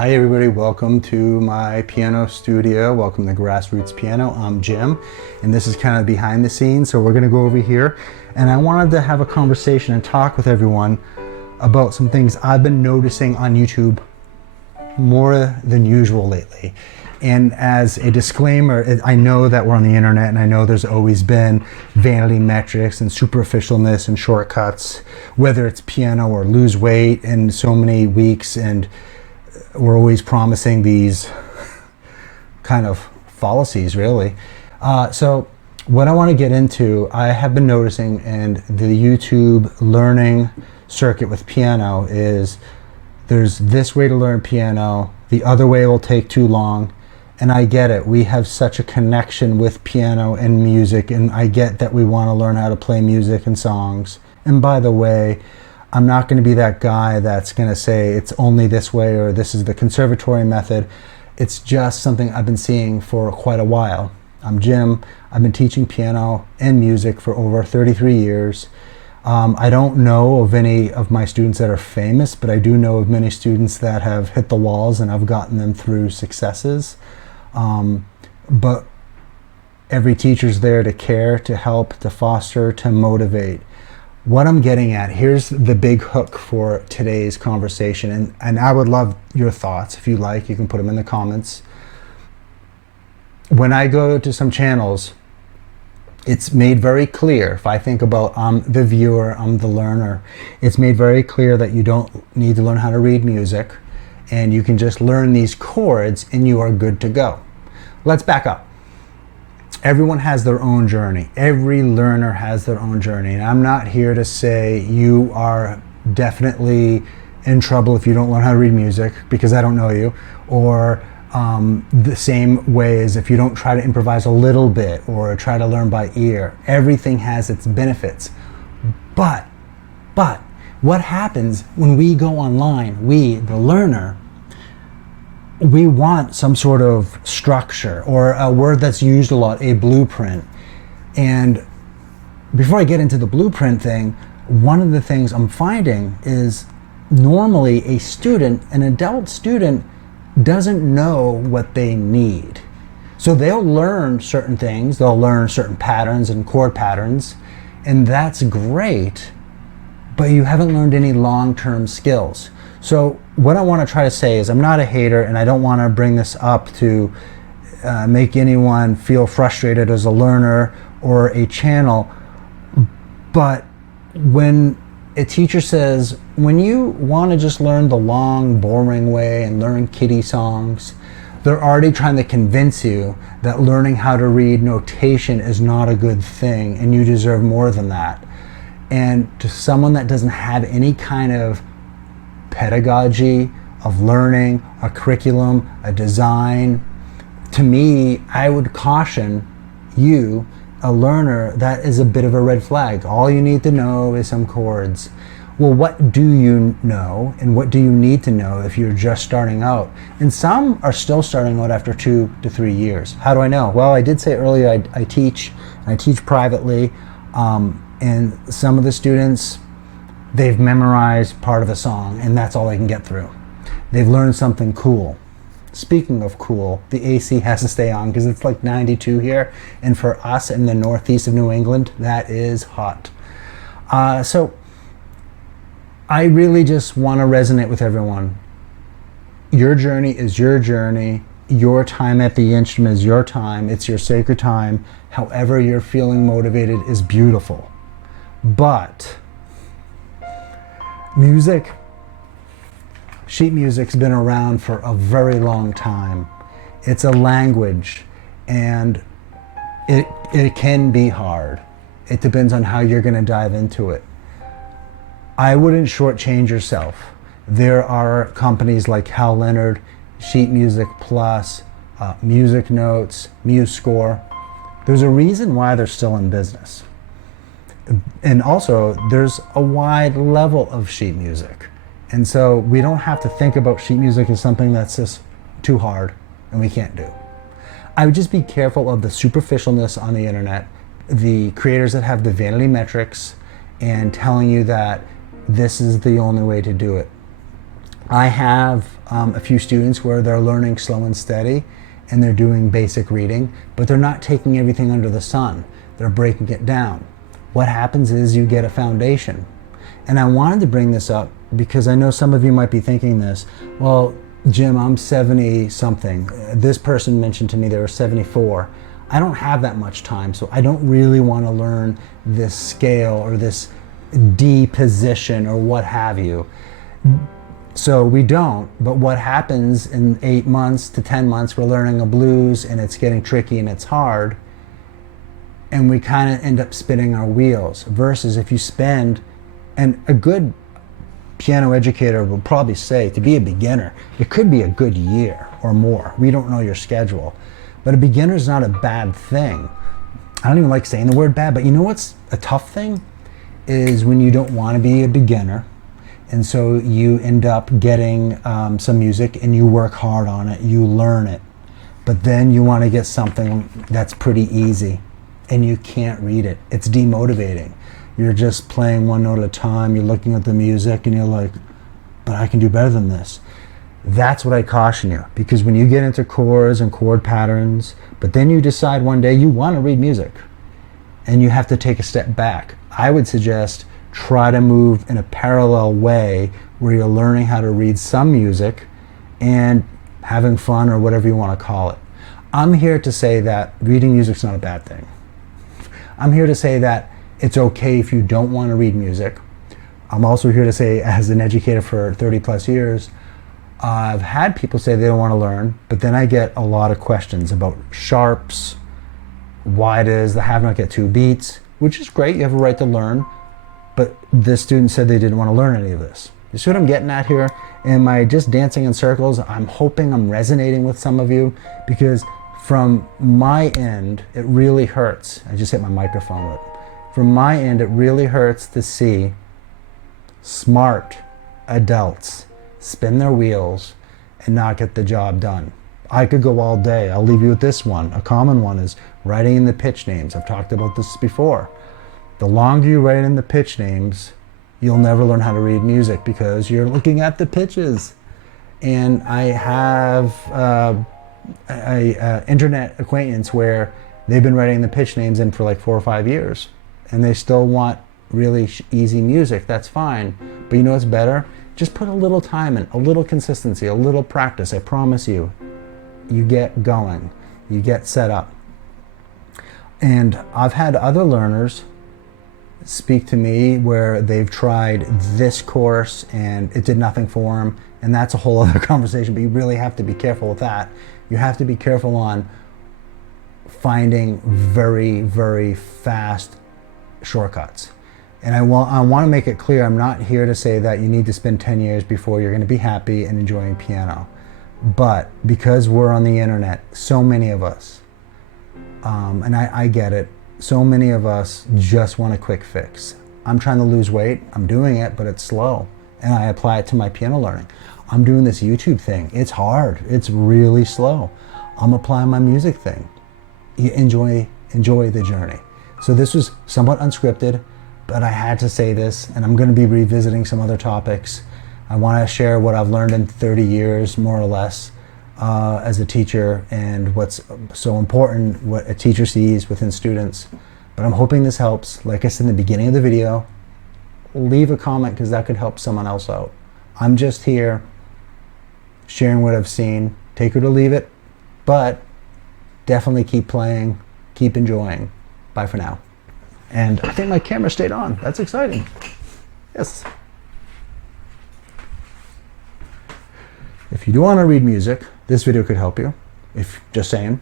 Hi everybody, welcome to my piano studio. Welcome to GrassRootsPiano. I'm Jim, and this is kind of behind the scenes. So we're gonna go over here, and I wanted to have a conversation and talk with everyone about some things I've been noticing on YouTube more than usual lately. And as a disclaimer, I know that we're on the internet, and I know there's always been vanity metrics and superficialness and shortcuts, whether it's piano or lose weight in so many weeks, and we're always promising these kind of fallacies, really. So what I want to get into, I have been noticing in the YouTube learning circuit with piano is there's this way to learn piano, the other way will take too long. And I get it. We have such a connection with piano and music, and I get that we want to learn how to play music and songs. And by the way, I'm not going to be that guy that's going to say it's only this way or this is the conservatory method. It's just something I've been seeing for quite a while. I'm Jim. I've been teaching piano and music for over 33 years. I don't know of any of my students that are famous, but I do know of many students that have hit the walls, and I've gotten them through successes. But every teacher's there to care, to help, to foster, to motivate. What I'm getting at, here's the big hook for today's conversation, and I would love your thoughts. If you like, you can put them in the comments. When I go to some channels, it's made very clear, if I think about I'm the viewer, I'm the learner, it's made very clear that you don't need to learn how to read music, and you can just learn these chords and you are good to go. Let's back up. Everyone has their own journey. Every learner has their own journey. And I'm not here to say you are definitely in trouble if you don't learn how to read music, because I don't know you, or the same way as if you don't try to improvise a little bit or try to learn by ear. Everything has its benefits. But what happens when we go online, we, the learner, we want some sort of structure, or a word that's used a lot, a blueprint. And before I get into the blueprint thing, one of the things I'm finding is normally a student, an adult student, doesn't know what they need. So they'll learn certain things, they'll learn certain patterns and chord patterns, and that's great, but you haven't learned any long-term skills. So what I want to try to say is, I'm not a hater, and I don't want to bring this up to make anyone feel frustrated as a learner or a channel, but when a teacher says, when you want to just learn the long, boring way and learn kiddie songs, they're already trying to convince you that learning how to read notation is not a good thing and you deserve more than that. And to someone that doesn't have any kind of pedagogy of learning, a curriculum, a design, to me, I would caution you, a learner, that is a bit of a red flag. All you need to know is some chords. Well, what do you know, and what do you need to know if you're just starting out? And some are still starting out after 2 to 3 years. How do I know? Well, I did say earlier I teach privately, and some of the students, they've memorized part of a song, and that's all they can get through. They've learned something cool. Speaking of cool, the AC has to stay on because it's like 92 here, and for us in the northeast of New England, that is hot. So I really just want to resonate with everyone. Your journey is your journey. Your time at the instrument is your time. It's your sacred time. However you're feeling motivated is beautiful. But music, sheet music's been around for a very long time. It's a language, and it can be hard. It depends on how you're going to dive into it. I wouldn't shortchange yourself. There are companies like Hal Leonard, Sheet Music Plus, Music Notes, MuseScore. There's a reason why they're still in business. And also, there's a wide level of sheet music. And so we don't have to think about sheet music as something that's just too hard and we can't do. I would just be careful of the superficialness on the internet, the creators that have the vanity metrics and telling you that this is the only way to do it. I have a few students where they're learning slow and steady and they're doing basic reading, but they're not taking everything under the sun. They're breaking it down. What happens is you get a foundation. And I wanted to bring this up because I know some of you might be thinking this, well, Jim, I'm 70 something. This person mentioned to me they were 74. I don't have that much time, so I don't really want to learn this scale or this D position or what have you. So we don't, but what happens in 8 months to 10 months, we're learning a blues and it's getting tricky and it's hard, and we kind of end up spinning our wheels. Versus if you spend, and a good piano educator will probably say to be a beginner, it could be a good year or more. We don't know your schedule. But a beginner is not a bad thing. I don't even like saying the word bad, but you know what's a tough thing? Is when you don't want to be a beginner, and so you end up getting some music and you work hard on it, you learn it, but then you want to get something that's pretty easy and you can't read it. It's demotivating. You're just playing one note at a time, you're looking at the music and you're like, but I can do better than this. That's what I caution you, because when you get into chords and chord patterns, but then you decide one day you want to read music and you have to take a step back, I would suggest try to move in a parallel way where you're learning how to read some music and having fun, or whatever you want to call it. I'm here to say that reading music's not a bad thing. I'm here to say that it's okay if you don't want to read music. I'm also here to say, as an educator for 30 plus years, I've had people say they don't want to learn, but then I get a lot of questions about sharps, why does the have not get two beats, which is great, you have a right to learn, but the student said they didn't want to learn any of this. You see what I'm getting at here? Am I just dancing in circles? I'm hoping I'm resonating with some of you, because from my end, it really hurts. I just hit my microphone. From my end, it really hurts to see smart adults spin their wheels and not get the job done. I could go all day. I'll leave you with this one. A common one is writing in the pitch names. I've talked about this before. The longer you write in the pitch names, you'll never learn how to read music because you're looking at the pitches. And I have a internet acquaintance where they've been writing the pitch names in for like 4 or 5 years, and they still want really easy music. That's fine. But you know what's better? Just put a little time in, a little consistency, a little practice. I promise you, you get going, you get set up. And I've had other learners speak to me where they've tried this course and it did nothing for them, and that's a whole other conversation, but you really have to be careful with that. You have to be careful on finding very, very fast shortcuts. And I want to make it clear, I'm not here to say that you need to spend 10 years before you're going to be happy and enjoying piano. But because we're on the internet, so many of us, and I get it, so many of us just want a quick fix. I'm trying to lose weight, I'm doing it, but it's slow. And I apply it to my piano learning. I'm doing this YouTube thing, it's hard, it's really slow. I'm applying my music thing. You enjoy the journey. So this was somewhat unscripted, but I had to say this, and I'm going to be revisiting some other topics. I want to share what I've learned in 30 years, more or less, as a teacher, and what's so important, what a teacher sees within students. But I'm hoping this helps. Like I said in the beginning of the video, leave a comment because that could help someone else out. I'm just here sharing what I've seen. Take it or leave it, but definitely keep playing, keep enjoying. Bye for now. And I think my camera stayed on. That's exciting. Yes. If you do want to read music, this video could help you. Just saying.